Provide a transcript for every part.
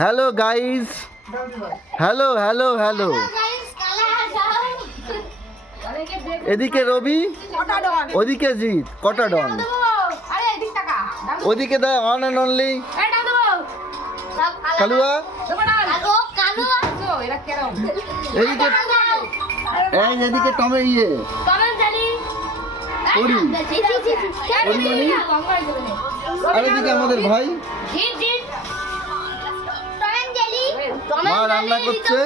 Hello guys hello hello hello এদিকে রবি ওদিকে জিৎ কটা ডন? আরে এদিক টাকা ওদিকে দা অন অ্যান্ড অনলি এই কালুয়া? এদিকে এই এদিকে টমে ইয়ে। ওরিমণি আর এদিকে আমাদের ভাই। মা রান্না করছে?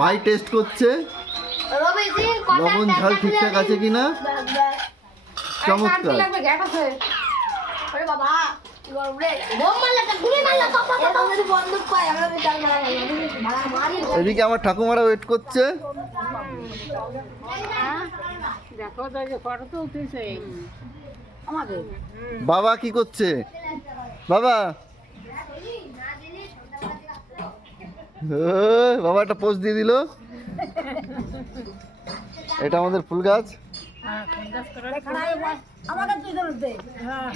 ভাই টেস্ট করছে। লবণ ঝাল ঠিকঠাক আছে কিনা? চমৎকার। আছে। এদিকে আমার ঠাকুমারা ওয়েট করছে। বাবা কি করছে? বাবা। বাবা একটা পোস্ট দিয়ে দিল। এটা আমাদের ফুল গাছ। আমাকে তুই ধরতে হ্যাঁ।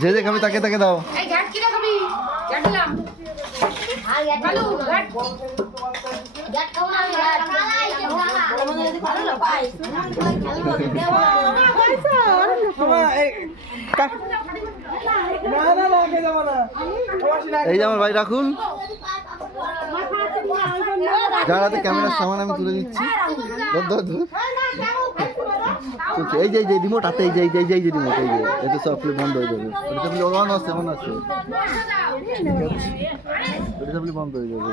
যে যে খাবে তাকে তাকে দাও। ঘাট কিরা খাবি? এই যে আমার ভাই রাখুন যার হাতে ক্যামেরার সামান আমি তুলে দিচ্ছি এই যে এই যে রিমোট হাতে এই যে এই যে এই যে রিমোট এই যে এটা সব বন্ধ হয়ে যাবে এটা সব অন আছে অন আছে বন্ধ হয়ে যাবে